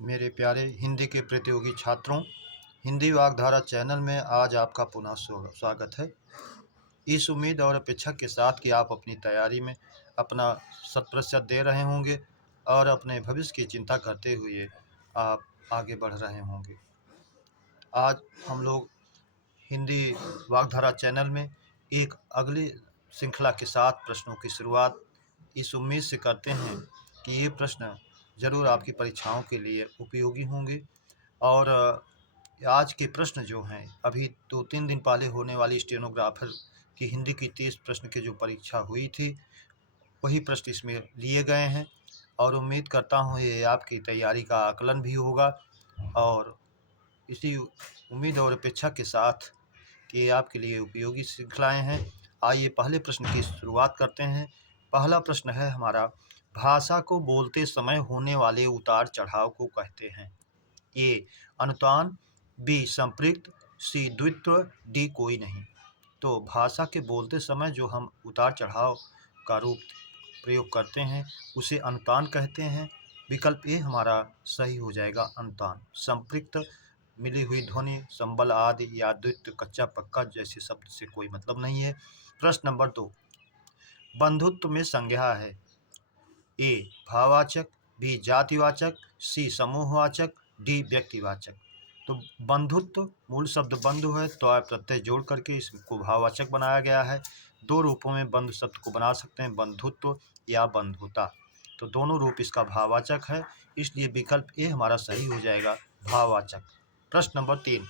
मेरे प्यारे हिंदी के प्रतियोगी छात्रों, हिंदी वाग्धारा चैनल में आज आपका पुनः स्वागत है। इस उम्मीद और अपेक्षा के साथ कि आप अपनी तैयारी में अपना शत-प्रतिशत दे रहे होंगे और अपने भविष्य की चिंता करते हुए आप आगे बढ़ रहे होंगे। आज हम लोग हिंदी वाग्धारा चैनल में एक अगली श्रृंखला के साथ प्रश्नों की शुरुआत इस उम्मीद से करते हैं कि ये प्रश्न ज़रूर आपकी परीक्षाओं के लिए उपयोगी होंगे। और आज के प्रश्न जो हैं, अभी 2-3 दिन पहले होने वाली स्टेनोग्राफर की हिंदी की 30 प्रश्न की जो परीक्षा हुई थी, वही प्रश्न इसमें लिए गए हैं और उम्मीद करता हूँ ये आपकी तैयारी का आकलन भी होगा। और इसी उम्मीद और अपेक्षा के साथ कि ये आपके लिए उपयोगी श्रृंखलाएँ हैं, आइए पहले प्रश्न की शुरुआत करते हैं। पहला प्रश्न है हमारा, भाषा को बोलते समय होने वाले उतार-चढ़ाव को कहते हैं? ए अनुतान, बी संपृक्त, सी द्वित्व, डी कोई नहीं। तो भाषा के बोलते समय जो हम उतार चढ़ाव का रूप प्रयोग करते हैं उसे अनुतान कहते हैं। विकल्प ए हमारा सही हो जाएगा, अनुतान। संपृक्त, मिली हुई ध्वनि, संबल आदि या द्वित्व, कच्चा पक्का जैसे शब्द से कोई मतलब नहीं है। प्रश्न नंबर 2, बंधुत्व में संज्ञा है? ए भाववाचक, बी जातिवाचक, सी समूहवाचक, डी व्यक्तिवाचक। तो बंधुत्व मूल शब्द बंधु है, तो आप प्रत्यय जोड़ करके इसको भाववाचक बनाया गया है। दो रूपों में बंधु शब्द को बना सकते हैं, बंधुत्व या बंधुता। तो दोनों रूप इसका भाववाचक है, इसलिए विकल्प ए हमारा सही हो जाएगा, भाववाचक। प्रश्न नंबर 3,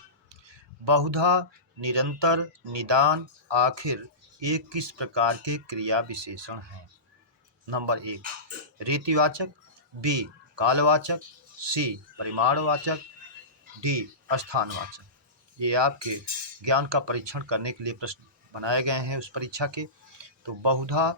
बहुधा, निरंतर, निदान, आखिर ये किस प्रकार के क्रिया विशेषण हैं? नंबर 1 रीतिवाचक, बी कालवाचक, सी परिमाणवाचक, डी स्थानवाचक। ये आपके ज्ञान का परीक्षण करने के लिए प्रश्न बनाए गए हैं उस परीक्षा के। तो बहुधा,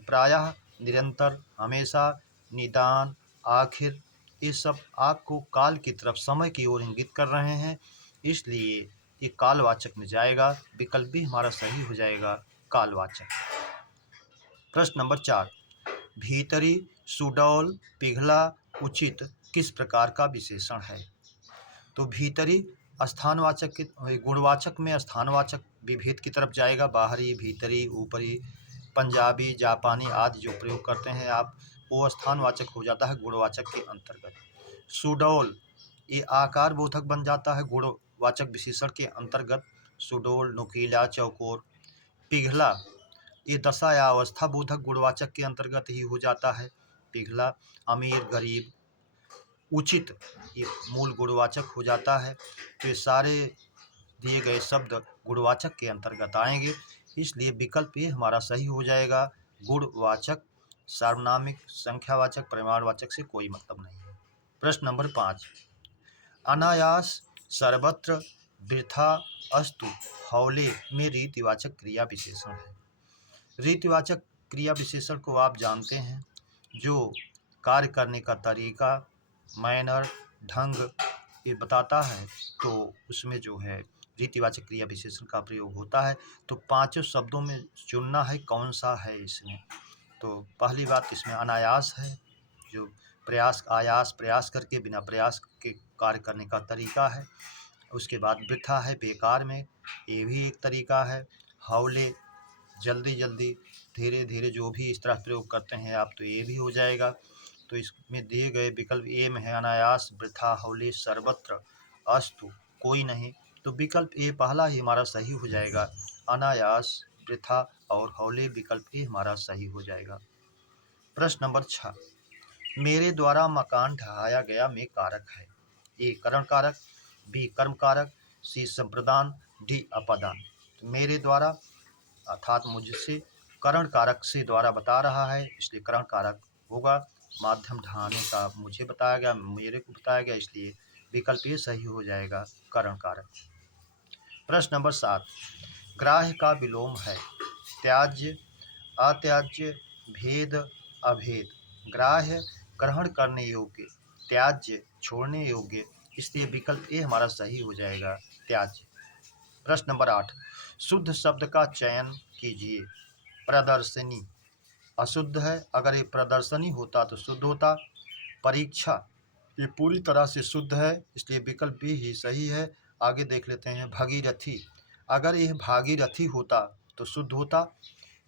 प्रायः, निरंतर, हमेशा, निदान, आखिर, ये सब आपको काल की तरफ, समय की ओर इंगित कर रहे हैं, इसलिए ये कालवाचक में जाएगा। विकल्प भी हमारा सही हो जाएगा, कालवाचक। प्रश्न नंबर 4, भीतरी, सुडौल, पिघला, उचित किस प्रकार का विशेषण है? तो भीतरी स्थानवाचक के गुणवाचक में स्थानवाचक विभेद की तरफ जाएगा। बाहरी, भीतरी, ऊपरी, पंजाबी, जापानी आदि जो प्रयोग करते हैं आप, वो स्थानवाचक हो जाता है गुणवाचक के अंतर्गत। सुडौल ये आकार बोधक बन जाता है गुणवाचक विशेषण के अंतर्गत, सुडौल, नुकीला, चौकोर। पिघला ये दशा या अवस्था बोधक गुणवाचक के अंतर्गत ही हो जाता है, पिघला। अमीर, गरीब, उचित ये मूल गुणवाचक हो जाता है। तो ये सारे दिए गए शब्द गुणवाचक के अंतर्गत आएंगे, इसलिए विकल्प ये हमारा सही हो जाएगा, गुणवाचक। सार्वनामिक, संख्यावाचक, परिमाणवाचक से कोई मतलब नहीं है। प्रश्न नंबर 5, अनायास, सर्वत्र, वृथा, अस्तु, हौले में रीतिवाचक क्रिया विशेषण है। रीतिवाचक क्रिया विशेषण को आप जानते हैं, जो कार्य करने का तरीका, मैनर, ढंग ये बताता है, तो उसमें जो है रीतिवाचक क्रिया विशेषण का प्रयोग होता है। तो पांचों शब्दों में चुनना है कौन सा है इसमें। तो पहली बात इसमें अनायास है, जो प्रयास, आयास, प्रयास करके बिना प्रयास के कार्य करने का तरीका है। उसके बाद वृथा है, बेकार में, ये भी एक तरीका है। हौले, जल्दी जल्दी, धीरे धीरे, जो भी इस तरह प्रयोग करते हैं आप, तो ये भी हो जाएगा। तो इसमें दिए गए विकल्प ए में है अनायास, वृथा, हौले, सर्वत्र, अस्तु, कोई नहीं। तो विकल्प ए पहला ही हमारा सही हो जाएगा, अनायास, वृथा और हौले, विकल्प ए हमारा सही हो जाएगा। प्रश्न नंबर 6, मेरे द्वारा मकान ढहाया गया में कारक है? ए करण कारक, बी कर्म कारक, सी संप्रदान, डी अपादान। तो मेरे द्वारा अर्थात मुझसे करण कारक से द्वारा बता रहा है, इसलिए करण कारक होगा। माध्यम ढहाने का मुझे बताया गया, मेरे को बताया गया, इसलिए विकल्प ये सही हो जाएगा, करण कारक। प्रश्न नंबर 7, ग्राह्य का विलोम है? त्याज्य, अत्याज्य, भेद, अभेद। ग्राह्य ग्रहण करने योग्य, त्याज्य छोड़ने योग्य, इसलिए विकल्प ए हमारा सही हो जाएगा, त्याज्य। प्रश्न नंबर 8, शुद्ध शब्द का चयन कीजिए। प्रदर्शनी अशुद्ध है, अगर ये प्रदर्शनी होता तो शुद्ध होता। परीक्षा ये पूरी तरह से शुद्ध है, इसलिए विकल्प बी ही सही है। आगे देख लेते हैं भगीरथी। अगर यह भागीरथी होता तो शुद्ध होता।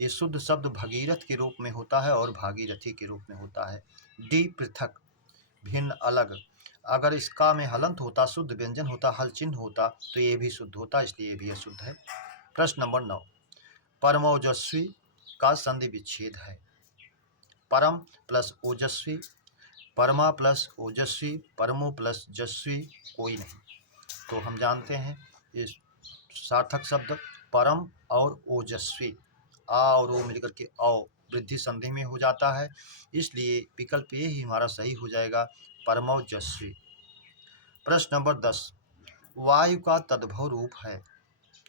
ये शुद्ध शब्द भगीरथ के रूप में होता है और भागीरथी के रूप में होता है। डी पृथक, भिन्न, अलग। अगर इसका में हलंत होता, शुद्ध व्यंजन होता, हल चिन्ह होता तो ये भी शुद्ध होता, इसलिए ये भी अशुद्ध है। प्रश्न नंबर 9, परमोजस्वी का संधि विच्छेद है। परम प्लस ओजस्वी, परमा प्लस ओजस्वी, परमो प्लस जस्वी, कोई नहीं। तो हम जानते हैं ये सार्थक शब्द परम और ओजस्वी, आ और ओ मिलकर के औ वृद्धि संधि में हो जाता है, इसलिए विकल्प ए ही हमारा सही हो जाएगा, परमोजस्वी। प्रश्न नंबर 10, वायु का तद्भव रूप है।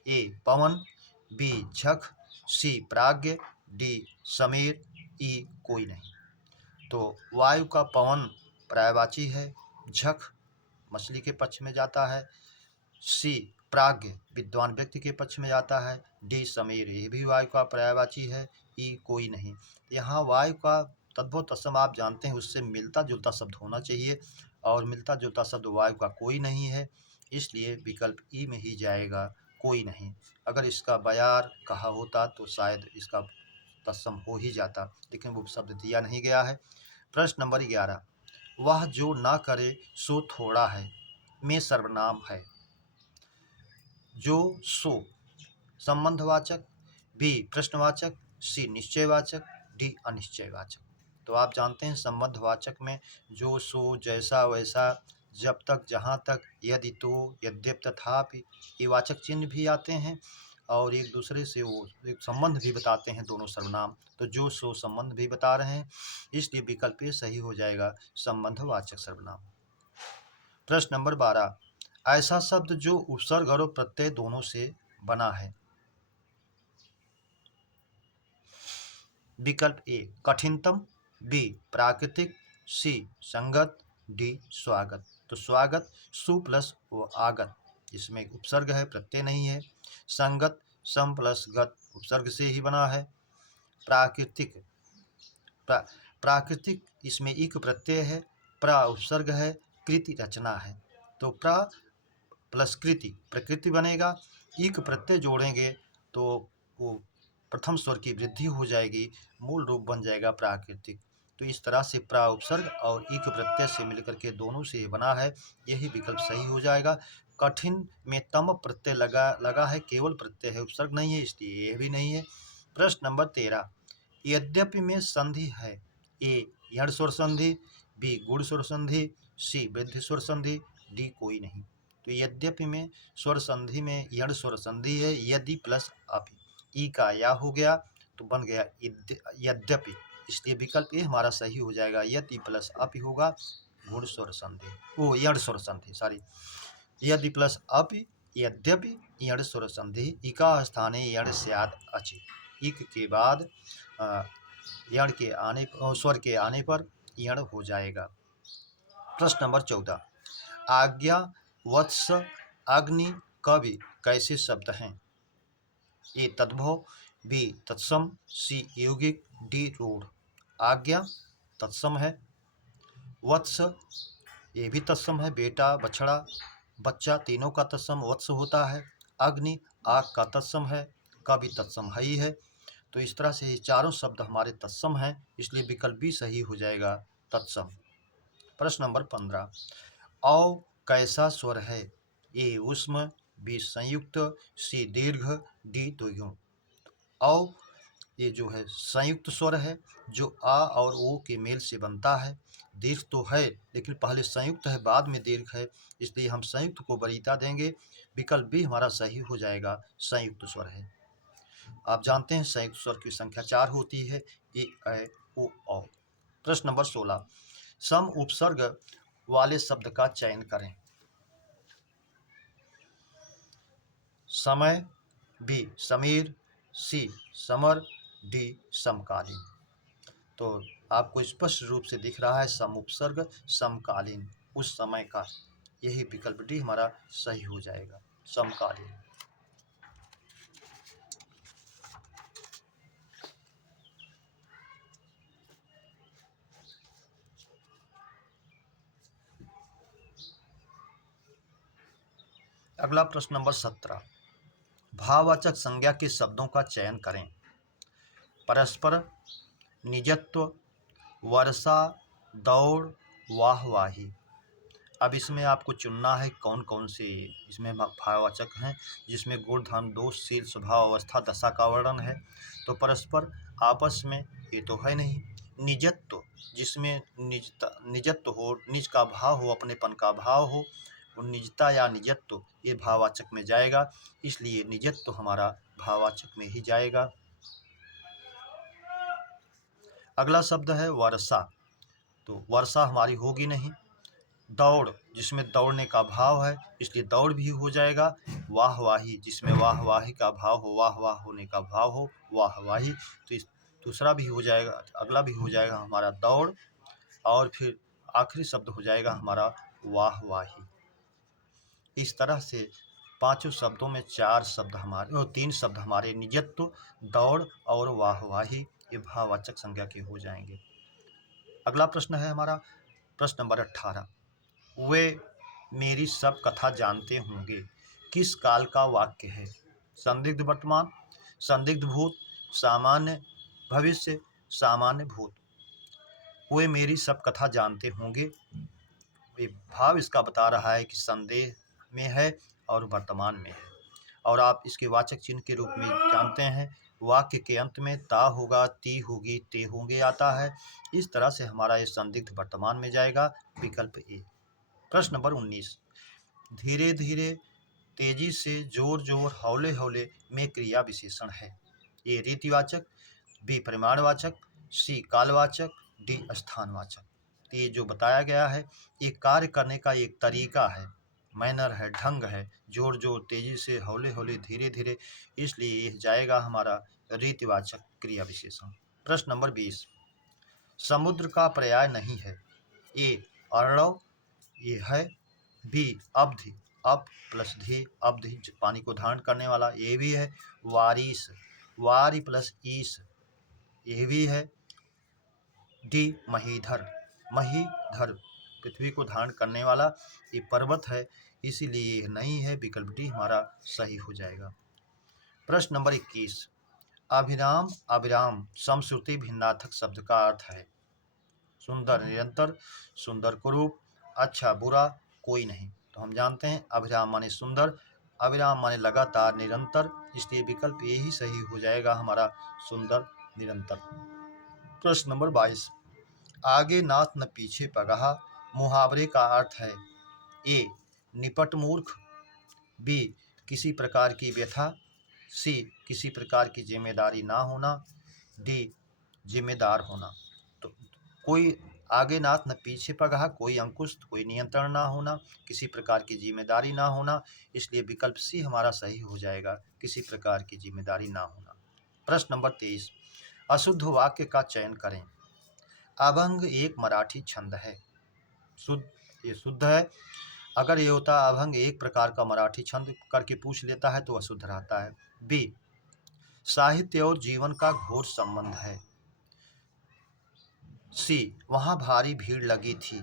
ए पवन, बी झख, सी प्राज्ञ, डी समीर, ई कोई नहीं। तो वायु का पवन पर्यायवाची है, झख मछली के पक्ष में जाता है, सी प्राज्ञ विद्वान व्यक्ति के पक्ष में जाता है, डी समीर ये भी वायु का पर्यायवाची है, ई कोई नहीं। यहाँ वायु का तद्भव तत्सम आप जानते हैं उससे मिलता जुलता शब्द होना चाहिए और मिलता जुलता शब्द वायु का कोई नहीं है, इसलिए विकल्प ई में ही जाएगा, कोई नहीं। अगर इसका बयार कहा होता तो शायद इसका तत्सम हो ही जाता, लेकिन वो शब्द दिया नहीं गया है। प्रश्न नंबर 11, वह जो ना करे सो थोड़ा है में सर्वनाम है। जो सो संबंधवाचक, बी प्रश्नवाचक, सी निश्चयवाचक, डी अनिश्चयवाचक। तो आप जानते हैं संबंधवाचक में जो सो जैसा वैसा जब तक जहाँ तक यदि तो यद्यप तथापि ये वाचक चिन्ह भी आते हैं और एक दूसरे से वो एक संबंध भी बताते हैं दोनों सर्वनाम। तो जो सो संबंध भी बता रहे हैं, इसलिए विकल्प ये सही हो जाएगा, संबंधवाचक सर्वनाम। प्रश्न नंबर 12, ऐसा शब्द जो उपसर्ग और प्रत्यय दोनों से बना है। विकल्प ए कठिनतम, बी प्राकृतिक, सी संगत, डी स्वागत। तो स्वागत सु प्लस आगत, इसमें उपसर्ग है प्रत्यय नहीं है। संगत सम प्लस गत उपसर्ग से ही बना है। प्राकृतिक प्राकृतिक इसमें इक प्रत्यय है, प्रा उपसर्ग है, कृति रचना है। तो प्रा प्लस कृति प्रकृति बनेगा, इक प्रत्यय जोड़ेंगे तो वो प्रथम स्वर की वृद्धि हो जाएगी, मूल रूप बन जाएगा प्राकृतिक। तो इस तरह से प्रा उपसर्ग और इक प्रत्यय से मिलकर के दोनों से बना है, यही विकल्प सही हो जाएगा। कठिन में तम प्रत्यय लगा है, केवल प्रत्यय है, उपसर्ग नहीं है, इसलिए ये भी नहीं है। प्रश्न नंबर 13, यद्यपि में संधि है। ए यण स्वर संधि, बी गुण स्वर संधि, सी वृद्धि स्वर संधि, डी कोई नहीं। तो यद्यपि में स्वर संधि में यण स्वर संधि है, यदि प्लस अपि, ई का या हो गया तो बन गया यद्यपि, इसलिए विकल्प ए हमारा सही हो जाएगा, यदि प्लस अपि होगा गुण स्वर संधि, वो यण स्वर संधि सॉरी, यदि प्लस अपि यद्यपि यण स्वर संधि, इका स्थाने यण स्यात् अचि, इक के बाद यण के आने स्वर के आने पर यण हो जाएगा। प्रश्न नंबर 14, आज्ञा, वत्स, अग्नि, कवि कैसे शब्द हैं। ए तद्भव, बी तत्सम, सी यौगिक, डी रूढ़। आज्ञा तत्सम है, वत्स ये भी तत्सम है, बेटा बछड़ा बच्चा तीनों का तत्सम वत्स होता है। अग्नि आग का तत्सम है, कवि तत्सम है ही है। तो इस तरह से ये चारों शब्द हमारे तत्सम हैं, इसलिए विकल्प भी सही हो जाएगा, तत्सम। प्रश्न नंबर 15, औ कैसा स्वर है। ए उष्म, बी संयुक्त, सी दीर्घ, डी द्विगुण। औ ये जो है संयुक्त स्वर है, जो आ और ओ के मेल से बनता है। दीर्घ तो है लेकिन पहले संयुक्त है बाद में दीर्घ है, इसलिए हम संयुक्त को वरीयता देंगे, विकल्प भी हमारा सही हो जाएगा, संयुक्त स्वर है। आप जानते हैं संयुक्त स्वर की संख्या 4 होती है, ए ऐ ओ औ। प्रश्न नंबर 16, सम उपसर्ग वाले शब्द का चयन करें। समय, बी समीर, सी समर, डी समकालीन। तो आपको स्पष्ट रूप से दिख रहा है सम उपसर्ग समकालीन, उस समय का, यही विकल्प डी हमारा सही हो जाएगा, समकालीन। अगला प्रश्न नंबर 17, भाववाचक संज्ञा के शब्दों का चयन करें। परस्पर, निजत्व, वर्षा, दौड़, वाहवाही। अब इसमें आपको चुनना है कौन कौन से इसमें भाववाचक हैं जिसमें गुण, धर्म, दोष, शील, स्वभाव, अवस्था, दशा का वर्णन है। तो परस्पर, आपस में, ये तो है नहीं। निजत्व, जिसमें निजत्व हो, निज का भाव हो, अपनेपन का भाव हो, और निजता या निजत्व ये भाववाचक में जाएगा, इसलिए निजत्व हमारा भाववाचक में ही जाएगा। अगला शब्द है वर्षा, तो वर्षा हमारी होगी नहीं। दौड़, जिसमें दौड़ने का भाव है, इसलिए दौड़ भी हो जाएगा। वाहवाही, जिसमें वाहवाही का भाव हो, वाह होने का भाव हो, वाहवाही, तो इस दूसरा भी हो जाएगा, अगला भी हो जाएगा हमारा दौड़, और फिर आखिरी शब्द हो जाएगा हमारा वाहवाही। इस तरह से पांचों शब्दों में तीन शब्द हमारे निजत्व, दौड़ और वाहवाही ये भाववाचक संज्ञा के हो जाएंगे। अगला प्रश्न है हमारा प्रश्न नंबर 18, वे मेरी सब कथा जानते होंगे, किस काल का वाक्य है? संदिग्ध वर्तमान, संदिग्ध भूत, सामान्य भविष्य, सामान्य भूत। वे मेरी सब कथा जानते होंगे, ये भाव इसका बता रहा है कि संदेह में है और वर्तमान में है, और आप इसके वाचक चिन्ह के रूप में जानते हैं। वाक्य के अंत में ता होगा, ती होगी, ते होंगे आता है। इस तरह से हमारा ये संदिग्ध वर्तमान में जाएगा, विकल्प ए। प्रश्न नंबर 19, धीरे धीरे, तेजी से, जोर जोर, हौले हौले में क्रिया विशेषण है। ए रीतिवाचक, बी परिमाणवाचक, सी कालवाचक, डी स्थानवाचक। तो ये जो बताया गया है ये कार्य करने का एक तरीका है, मैनर है, ढंग है। जोर जोर, तेजी से, हौले हौले, धीरे धीरे, इसलिए यह जाएगा हमारा रीतिवाचक क्रिया विशेषण। प्रश्न नंबर 20, समुद्र का पर्याय नहीं है। ए अर्णव, ये है। बी अवधि, अप प्लस धी, अवधि पानी को धारण करने वाला, ये भी है। वारिस, वारी प्लस ईस, ये भी है। डी महीधर, महीधर पृथ्वी को धारण करने वाला, ये पर्वत है, इसीलिए यह नहीं है, विकल्प डी हमारा सही हो जाएगा। प्रश्न नंबर 21, अभिराम अविराम समश्रुति भिन्नार्थक शब्द का अर्थ है। सुंदर निरंतर, सुंदर कुरूप, अच्छा बुरा, कोई नहीं। तो हम जानते हैं अभिराम माने सुंदर, अविराम माने लगातार, निरंतर, इसलिए विकल्प ए ही सही हो जाएगा हमारा, सुंदर निरंतर। प्रश्न नंबर 22, आगे नाथ न पीछे पगहा मुहावरे का अर्थ है। ए निपट मूर्ख, बी किसी प्रकार की व्यथा, सी किसी प्रकार की जिम्मेदारी ना होना, डी जिम्मेदार होना। तो कोई आगे नाथ न पीछे पगहा, कोई अंकुश, कोई नियंत्रण ना होना, किसी प्रकार की जिम्मेदारी ना होना, इसलिए विकल्प सी हमारा सही हो जाएगा, किसी प्रकार की जिम्मेदारी ना होना। प्रश्न नंबर 23, अशुद्ध वाक्य का चयन करें। अभंग एक मराठी छंद है, शुद्ध, ये शुद्ध है। अगर ये होता अभंग एक प्रकार का मराठी छंद करके पूछ लेता है तो अशुद्ध रहता है। बी साहित्य और जीवन का घोर संबंध है। सी वहाँ भारी भीड़ लगी थी,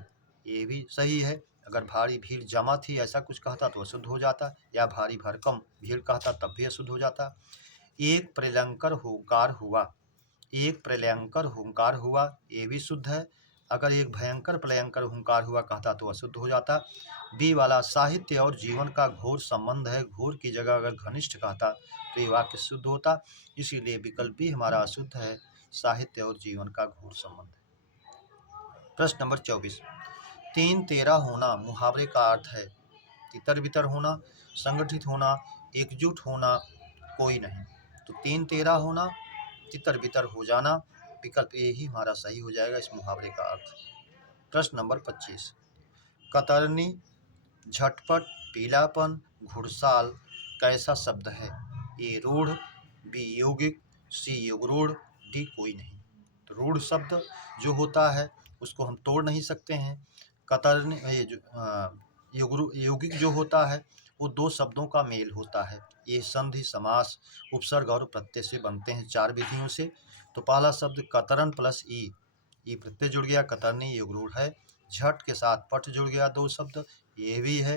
ये भी सही है। अगर भारी भीड़ जमा थी ऐसा कुछ कहता तो अशुद्ध हो जाता, या भारी भरकम भीड़ कहता तब भी अशुद्ध हो जाता। एक प्रलयंकर हुंकार हुआ, एक प्रलयंकर हुंकार हुआ, ये भी शुद्ध है। अगर एक भयंकर प्रलयंकर हुंकार हुआ कहता तो अशुद्ध हो जाता। बी वाला साहित्य और जीवन का घोर संबंध है, घोर की जगह अगर घनिष्ठ कहता तो ये वाक्य शुद्ध होता, इसीलिए विकल्प भी हमारा अशुद्ध है, साहित्य और जीवन का घोर संबंध है। प्रश्न नंबर 24, तीन तेरा होना मुहावरे का अर्थ है। तितर बितर होना, संगठित होना, एकजुट होना, कोई नहीं। तो तीन तेरा होना, तितर बितर हो जाना, विकल्प ए ही हमारा सही हो जाएगा इस मुहावरे का अर्थ। प्रश्न नंबर 25, कतरनी, झटपट, पीलापन, घुड़साल कैसा शब्द है? ए रूढ़, बी यौगिक, सी युगरूढ़, डी कोई नहीं। तो रूढ़ शब्द जो होता है उसको हम तोड़ नहीं सकते हैं। कतरनी, यौगिक जो होता है वो दो शब्दों का मेल होता है। ये संधि, समास, उपसर्ग और प्रत्यय से बनते हैं, चार विधियों से। तो पहला शब्द कतरन प्लस ई प्रत्यय जुड़ गया, कतरनी युगरूढ़ है। झट के साथ पट जुड़ गया, दो शब्द, ये भी है।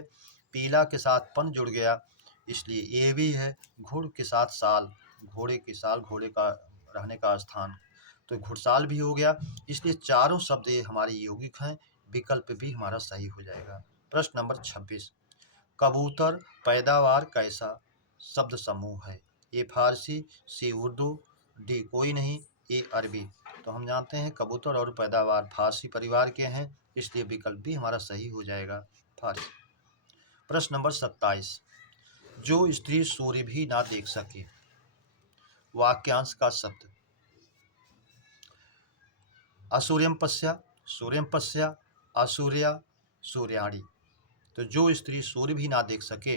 पीला के साथ पन जुड़ गया, इसलिए ये भी है। घुड़ के साथ साल, घोड़े के साल, घोड़े का रहने का स्थान, तो घुड़साल भी हो गया। इसलिए चारों शब्द ये हमारे यौगिक हैं, विकल्प भी हमारा सही हो जाएगा। प्रश्न नंबर 26, कबूतर पैदावार कैसा शब्द समूह है? ए फारसी, सी उर्दू, डी कोई नहीं, ए अरबी। तो हम जानते हैं कबूतर और पैदावार फारसी परिवार के हैं, इसलिए विकल्प भी हमारा सही हो जाएगा, फारसी। प्रश्न नंबर 27, जो स्त्री सूर्य भी ना देख सके, वाक्यांश का शब्द। असूर्यम पश्या, सूर्यम पश्या, असूर्या, सूर्याणी। तो जो स्त्री सूर्य भी ना देख सके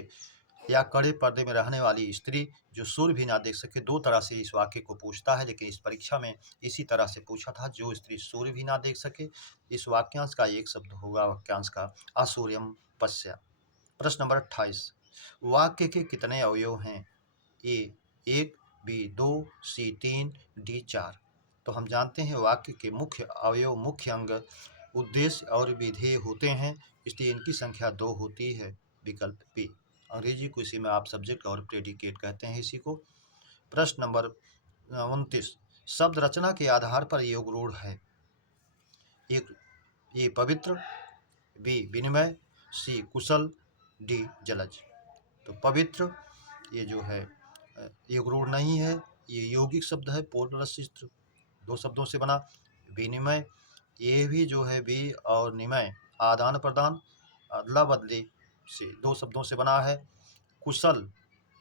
या कड़े पर्दे में रहने वाली स्त्री जो सूर्य भी ना देख सके, दो तरह से इस वाक्य को पूछता है, लेकिन इस परीक्षा में इसी तरह से पूछा था, जो स्त्री सूर्य भी ना देख सके। इस वाक्यांश का एक शब्द होगा, वाक्यांश का असूर्यम पश्या। प्रश्न नंबर 28, वाक्य के कितने अवयव हैं? ए 1, बी 2, सी 3, डी 4। तो हम जानते हैं वाक्य के मुख्य अवयव, मुख्य अंग उद्देश्य और विधेय होते हैं, इसलिए इनकी संख्या 2 होती है, विकल्प बी। अंग्रेजी को इसी में आप सब्जेक्ट और प्रेडिकेट कहते हैं इसी को। प्रश्न नंबर 29, शब्द रचना के आधार पर योग रूढ़ है। एक, ए पवित्र, बी विनिमय, सी कुशल, डी जलज। तो पवित्र ये जो है योग रूढ़ नहीं है, ये यौगिक शब्द है, पूर्णरसित 2 शब्दों से बना। विनिमय ये भी जो है बी और निमय आदान प्रदान अदला बदली से 2 शब्दों से बना है। कुशल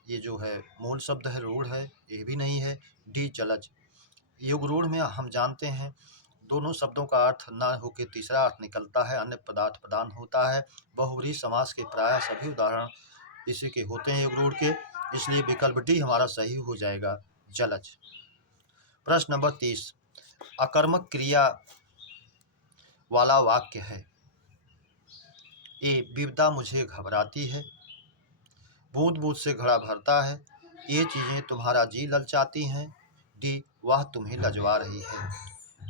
ये जो है मूल शब्द है, रूढ़ है, ये भी नहीं है। डी जलज, योग रूढ़ में हम जानते हैं दोनों शब्दों का अर्थ न होकर तीसरा अर्थ निकलता है, अन्य पदार्थ प्रदान होता है। बहुव्रीहि समास के प्रायः सभी उदाहरण इसी के होते हैं योग रूढ़ के, इसलिए विकल्प डी हमारा सही हो जाएगा, जलज। प्रश्न नंबर 30, अकर्मक क्रिया वाला वाक्य है। ए विपदा मुझे घबराती है, बूंद बूंद से घड़ा भरता है, ये चीज़ें तुम्हारा जी ललचाती हैं, डी वह तुम्हें लजवा रही है।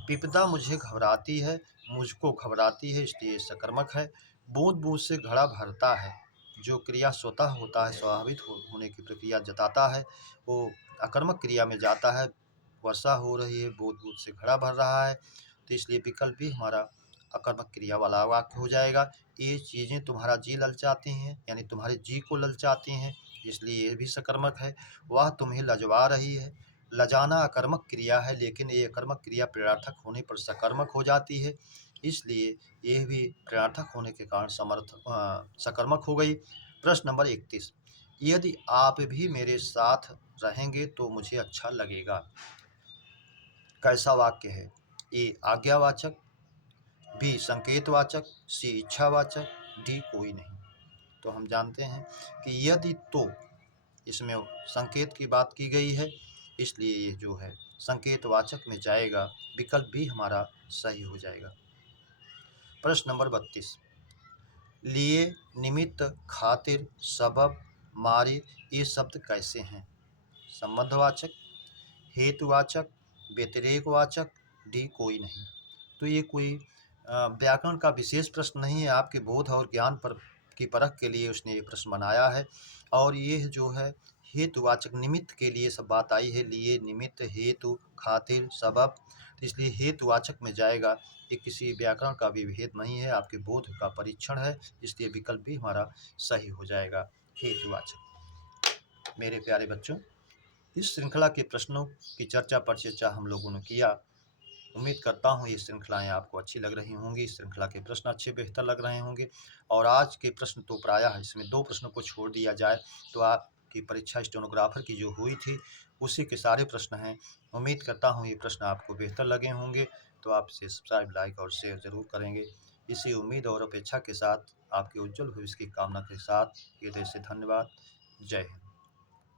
विपदा मुझे घबराती है, मुझको घबराती है, इसलिए सकर्मक है। बूंद बूंद से घड़ा भरता है, जो क्रिया स्वतः होता है, स्वाभाविक होने की प्रक्रिया जताता है, वो अकर्मक क्रिया में जाता है। वर्षा हो रही है, बूंद बूंद से घड़ा भर रहा है, तो इसलिए विकल्प भी हमारा अकर्मक क्रिया वाला वाक्य हो जाएगा। ये चीज़ें तुम्हारा जी ललचाती हैं, यानी तुम्हारे जी को ललचाती हैं, इसलिए ये भी सकर्मक है। वह तुम्हें लजवा रही है, लजाना अकर्मक क्रिया है, लेकिन ये अकर्मक क्रिया प्रेरणार्थक होने पर सकर्मक हो जाती है, इसलिए यह भी प्रेरणार्थक होने के कारण सकर्मक हो गई। प्रश्न नंबर 31, यदि आप भी मेरे साथ रहेंगे तो मुझे अच्छा लगेगा, कैसा वाक्य है? ए आज्ञावाचक, बी संकेतवाचक, सी इच्छावाचक, डी कोई नहीं। तो हम जानते हैं कि यदि तो इसमें संकेत की बात की गई है, इसलिए ये जो है संकेतवाचक में जाएगा, विकल्प भी हमारा सही हो जाएगा। प्रश्न नंबर 32, लिए, निमित्त, खातिर, सबब, मारे ये शब्द कैसे हैं? संबंधवाचक, हेतुवाचक, व्यतिरेकवाचक, डी कोई नहीं। तो ये कोई व्याकरण का विशेष प्रश्न नहीं है, आपके बोध और ज्ञान पर की परख के लिए उसने ये प्रश्न बनाया है। और ये जो है हेतुवाचक, निमित्त के लिए सब बात आई है, लिए, निमित्त, हेतु, खातिर, सबब, तो इसलिए हेतुवाचक में जाएगा। ये किसी व्याकरण का भी भेद नहीं है, आपके बोध का परीक्षण है, इसलिए विकल्प भी हमारा सही हो जाएगा, हेतुवाचक। मेरे प्यारे बच्चों, इस श्रृंखला के प्रश्नों की चर्चा परिचर्चा हम लोगों ने किया। उम्मीद करता हूँ ये श्रृंखलाएँ आपको अच्छी लग रही होंगी, इस श्रृंखला के प्रश्न अच्छे बेहतर लग रहे होंगे। और आज के प्रश्न तो प्रायः इसमें 2 प्रश्नों को छोड़ दिया जाए तो आपकी परीक्षा स्टेनोग्राफर की जो हुई थी उसी के सारे प्रश्न हैं। उम्मीद करता हूँ ये प्रश्न आपको बेहतर लगे होंगे, तो आप इसे सब्सक्राइब, लाइक और शेयर ज़रूर करेंगे। इसी उम्मीद और अपेक्षा के साथ, आपके उज्ज्वल भविष्य की कामना के साथ, हृदय से धन्यवाद। जय हिंद।